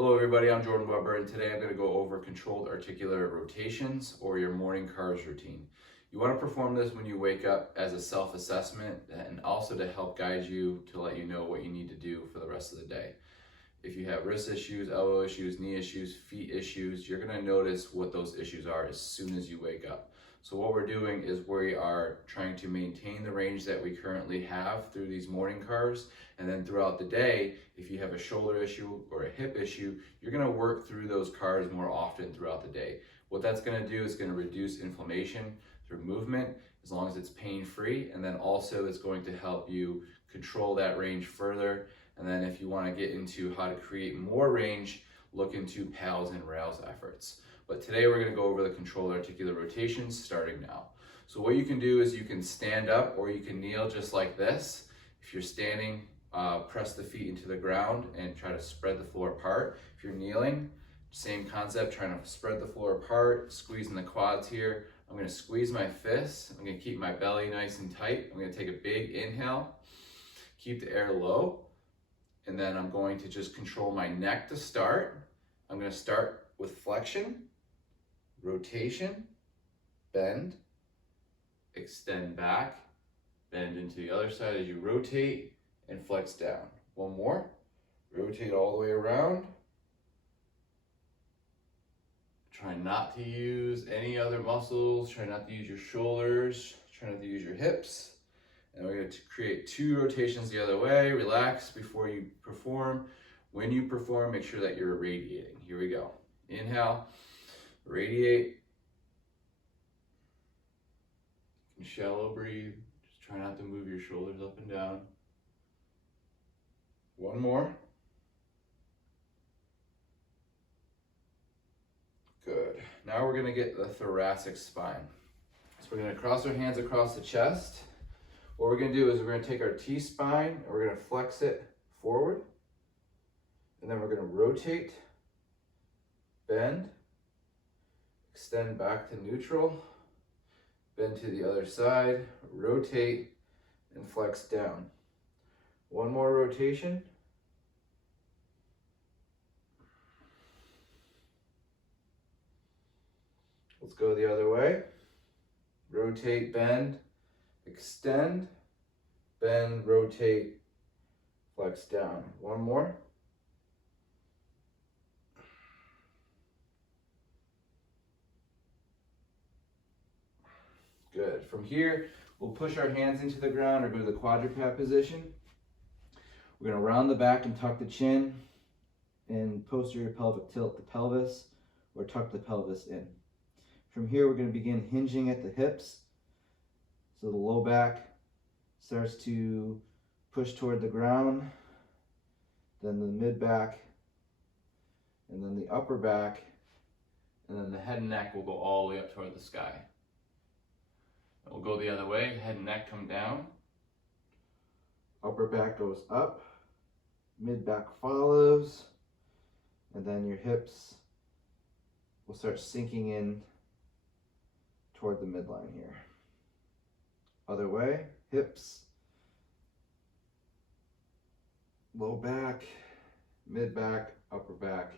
Hello everybody, I'm Jordan Weber, and today I'm going to go over controlled articular rotations, or your morning cars routine. You want to perform this when you wake up as a self-assessment and also to help guide you to let you know what you need to do for the rest of the day. If you have wrist issues, elbow issues, knee issues, feet issues, you're going to notice what those issues are as soon as you wake up. So what we're doing is we are trying to maintain the range that we currently have through these morning cars, and then throughout the day, if you have a shoulder issue or a hip issue, you're going to work through those cars more often throughout the day. What that's going to do is going to reduce inflammation through movement as long as it's pain-free, and then also it's going to help you control that range further. And then if you want to get into how to create more range, look into PALS and RAILS efforts. But today we're going to go over the controlled articular rotations starting now. So what you can do is you can stand up or you can kneel just like this. If you're standing, press the feet into the ground and try to spread the floor apart. If you're kneeling, same concept, trying to spread the floor apart, squeezing the quads here. I'm going to squeeze my fists. I'm going to keep my belly nice and tight. I'm going to take a big inhale, keep the air low, and then I'm going to just control my neck to start. I'm going to start with flexion, rotation, bend, extend back, bend into the other side as you rotate, and flex down. One more, rotate all the way around. Try not to use any other muscles, try not to use your shoulders, try not to use your hips. And we're going to create 2 rotations the other way. Relax before you perform. When you perform, make sure that you're radiating. Here we go. Inhale, radiate. You can shallow breathe. Just try not to move your shoulders up and down. One more. Good. Now we're going to get the thoracic spine. So we're going to cross our hands across the chest. What we're going to do is we're going to take our T-spine and we're going to flex it forward. And then we're going to rotate, bend, extend back to neutral, bend to the other side, rotate, and flex down. One more rotation. Let's go the other way. Rotate, bend, extend, bend, rotate, flex down. One more. Good. From here, we'll push our hands into the ground or go to the quadruped position. We're going to round the back and tuck the chin, and posterior pelvic tilt the pelvis or tuck the pelvis in. From here, we're going to begin hinging at the hips. So the low back starts to push toward the ground, then the mid back, and then the upper back, and then the head and neck will go all the way up toward the sky. And we'll go the other way, head and neck come down, upper back goes up, mid back follows, and then your hips will start sinking in toward the midline here. Other way, hips, low back, mid back, upper back,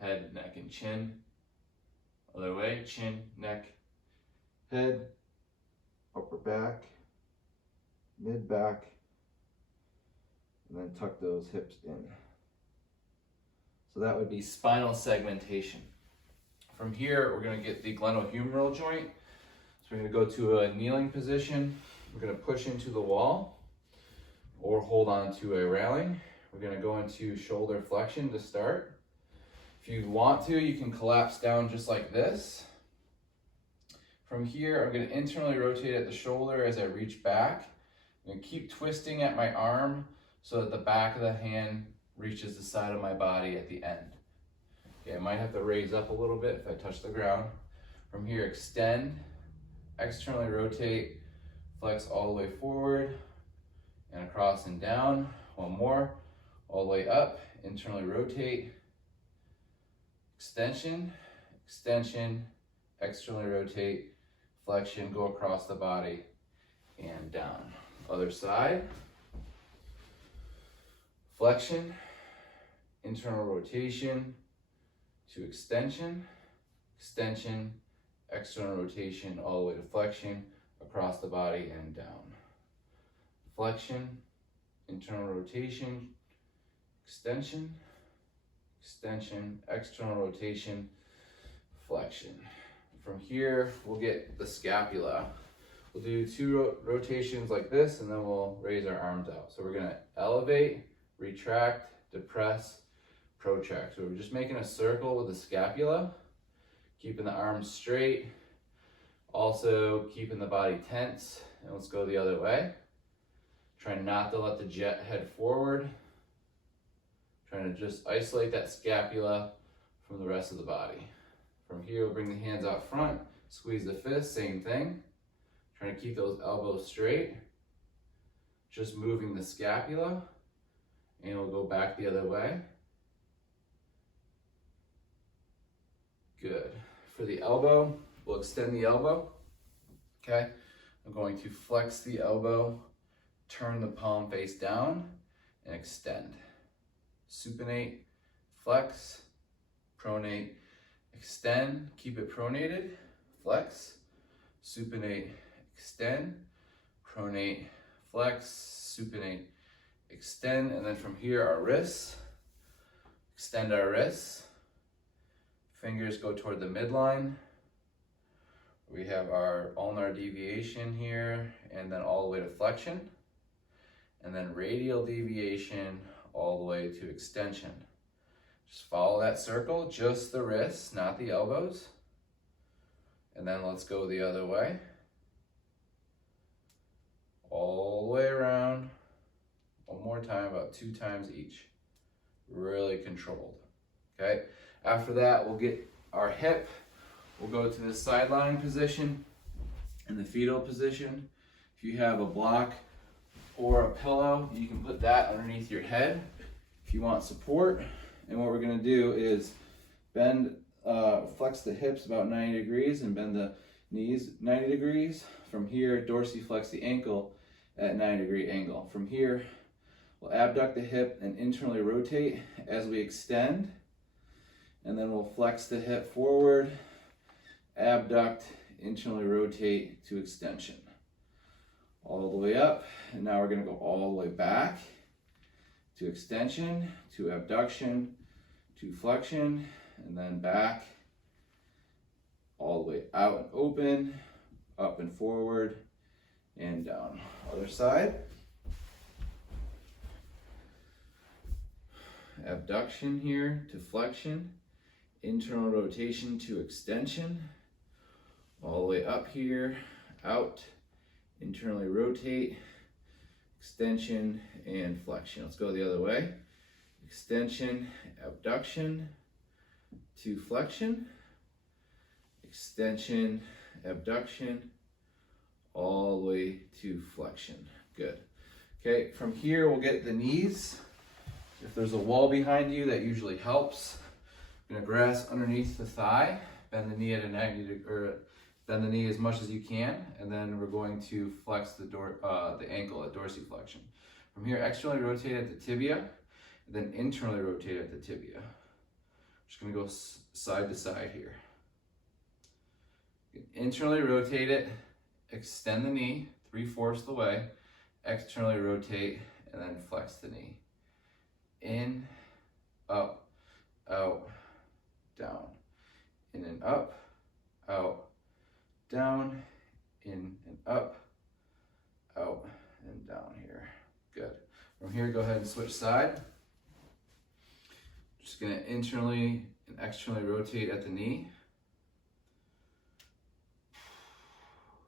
head, neck, and chin. Other way, chin, neck, head, upper back, mid back, and then tuck those hips in. So that would be spinal segmentation. From here, we're going to get the glenohumeral joint. So we're going to go to a kneeling position. We're going to push into the wall or hold on to a railing. We're going to go into shoulder flexion to start. If you want to, you can collapse down just like this. From here, I'm going to internally rotate at the shoulder as I reach back. I'm going to keep twisting at my arm so that the back of the hand reaches the side of my body at the end. Okay, I might have to raise up a little bit if I touch the ground. From here, extend, externally rotate, flex all the way forward and across and down. One more, all the way up, internally rotate, extension, extension, externally rotate, flexion, go across the body and down. Other side, flexion, internal rotation to extension, extension, external rotation all the way to flexion across the body and down. Flexion, internal rotation, extension, extension, external rotation, flexion. From here, we'll get the scapula. We'll do two rotations like this, and then we'll raise our arms out. So we're gonna elevate, retract, depress, protract. So we're just making a circle with the scapula, keeping the arms straight, also keeping the body tense. And let's go the other way. Try not to let the jet head forward. Trying to just isolate that scapula from the rest of the body. From here, we'll bring the hands out front, squeeze the fist, same thing. Trying to keep those elbows straight. Just moving the scapula, and we'll go back the other way. Good. For the elbow, we'll extend the elbow. Okay. I'm going to flex the elbow, turn the palm face down, and extend. Supinate, flex, pronate, extend, keep it pronated, flex, supinate, extend, pronate, flex, supinate, extend, and then from here our wrists, extend our wrists, fingers go toward the midline. We have our ulnar deviation here, and then all the way to flexion, and then radial deviation all the way to extension. Just follow that circle, just the wrists, not the elbows. And then let's go the other way. All the way around. One more time, about 2 times each. Really controlled. Okay? After that, we'll get our hip. We'll go to the sideline position and the fetal position. If you have a block or a pillow, you can put that underneath your head if you want support. And what we're gonna do is bend, flex the hips about 90 degrees and bend the knees 90 degrees. From here, dorsiflex the ankle at 90-degree angle. From here, we'll abduct the hip and internally rotate as we extend. And then we'll flex the hip forward, abduct, internally rotate to extension. All the way up, and now we're gonna go all the way back to extension, to abduction, to flexion, and then back, all the way out and open, up and forward, and down. Other side. Abduction here to flexion, internal rotation to extension, all the way up here, out, internally rotate, extension, and flexion. Let's go the other way. Extension, abduction to flexion, extension, abduction, all the way to flexion. Good. Okay, from here we'll get the knees. If there's a wall behind you, that usually helps. I'm gonna grasp underneath the thigh, bend the knee at a 90 degree, bend the knee as much as you can, and then we're going to flex the ankle at dorsiflexion. From here, externally rotate at the tibia, and then internally rotate at the tibia. Just gonna go side to side here. Internally rotate it, extend the knee 3/4 the way, externally rotate, and then flex the knee. In, up, out, down. In and up, out, down, in and up, out and down here. Good. From here, go ahead and switch side. Just gonna internally and externally rotate at the knee.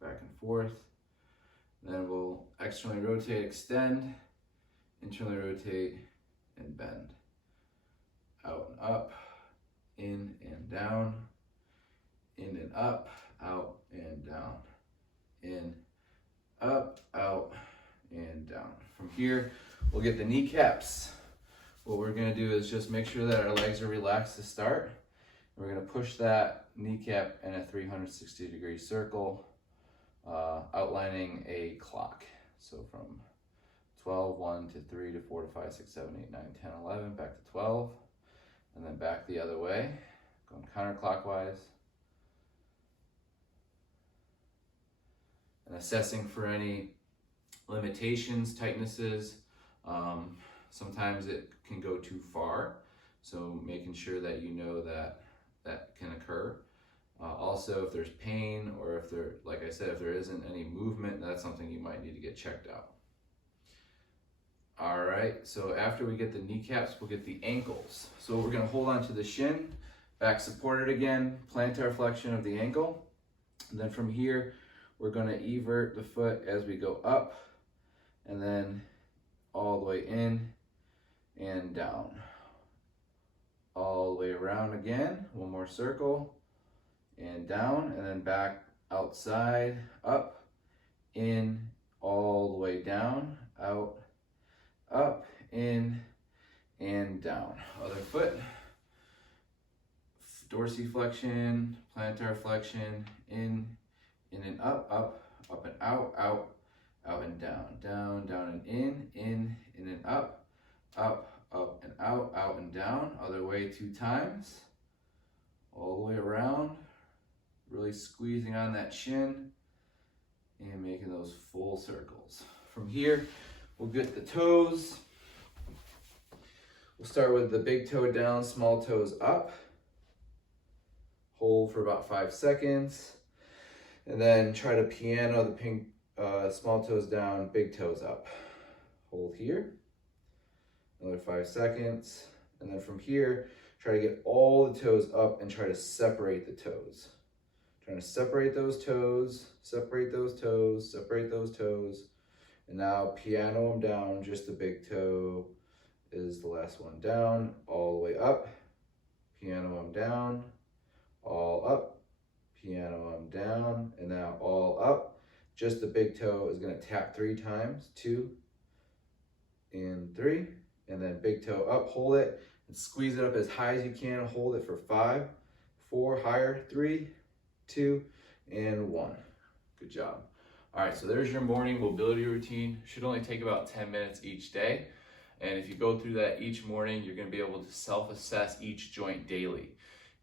Back and forth. Then we'll externally rotate, extend, internally rotate, and bend. Out and up, in and down, in and up, out and down, in, up, out, and down. From here, we'll get the kneecaps. What we're gonna do is just make sure that our legs are relaxed to start. We're gonna push that kneecap in a 360-degree circle, outlining a clock. So from 12, 1 to 3 to 4 to 5, 6, 7, 8, 9, 10, 11, back to 12. and then back the other way, going counterclockwise. And assessing for any limitations, tightnesses. Sometimes it can go too far, so making sure that you know that that can occur. Also, if there's pain, or if there, like I said, if there isn't any movement, that's something you might need to get checked out. All right, so after we get the kneecaps, we'll get the ankles. So we're gonna hold on to the shin, back supported again, plantar flexion of the ankle. And then from here, we're gonna evert the foot as we go up, and then all the way in and down. All the way around again, one more circle, and down, and then back outside, up, in, all the way down, out, up, in, and down. Other foot, dorsiflexion, plantar flexion, in and up, up and out, out and down, down and in and up, up and out and down. Other way 2 times, all the way around, really squeezing on that shin and making those full circles. From here, we'll get the toes. We'll start with the big toe down, small toes up. Hold for about 5 seconds. And then try to piano the small toes down, big toes up. Hold here. Another 5 seconds. And then from here, try to get all the toes up and try to separate the toes. Trying to separate those toes, separate those toes, separate those toes. And now piano them down, just the big toe is the last one down, all the way up. Piano them down, all up. Piano them down, and now all up. Just the big toe is gonna tap 3 times, 2 and 3, and then big toe up, hold it, and squeeze it up as high as you can, hold it for 5, 4, higher, 3, 2, and 1. Good job. All right, so there's your morning mobility routine. Should only take about 10 minutes each day. And if you go through that each morning, you're gonna be able to self-assess each joint daily.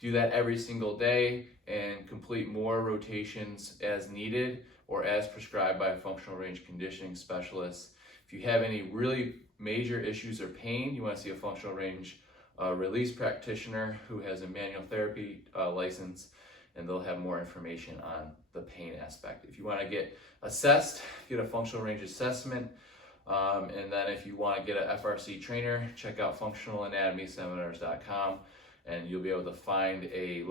Do that every single day and complete more rotations as needed or as prescribed by a functional range conditioning specialist. If you have any really major issues or pain, you want to see a functional range release practitioner who has a manual therapy license, and they'll have more information on the pain aspect. If you want to get assessed, get a functional range assessment. And then if you want to get an FRC trainer, check out functionalanatomyseminars.com. and you'll be able to find a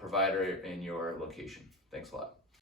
provider in your location. Thanks a lot.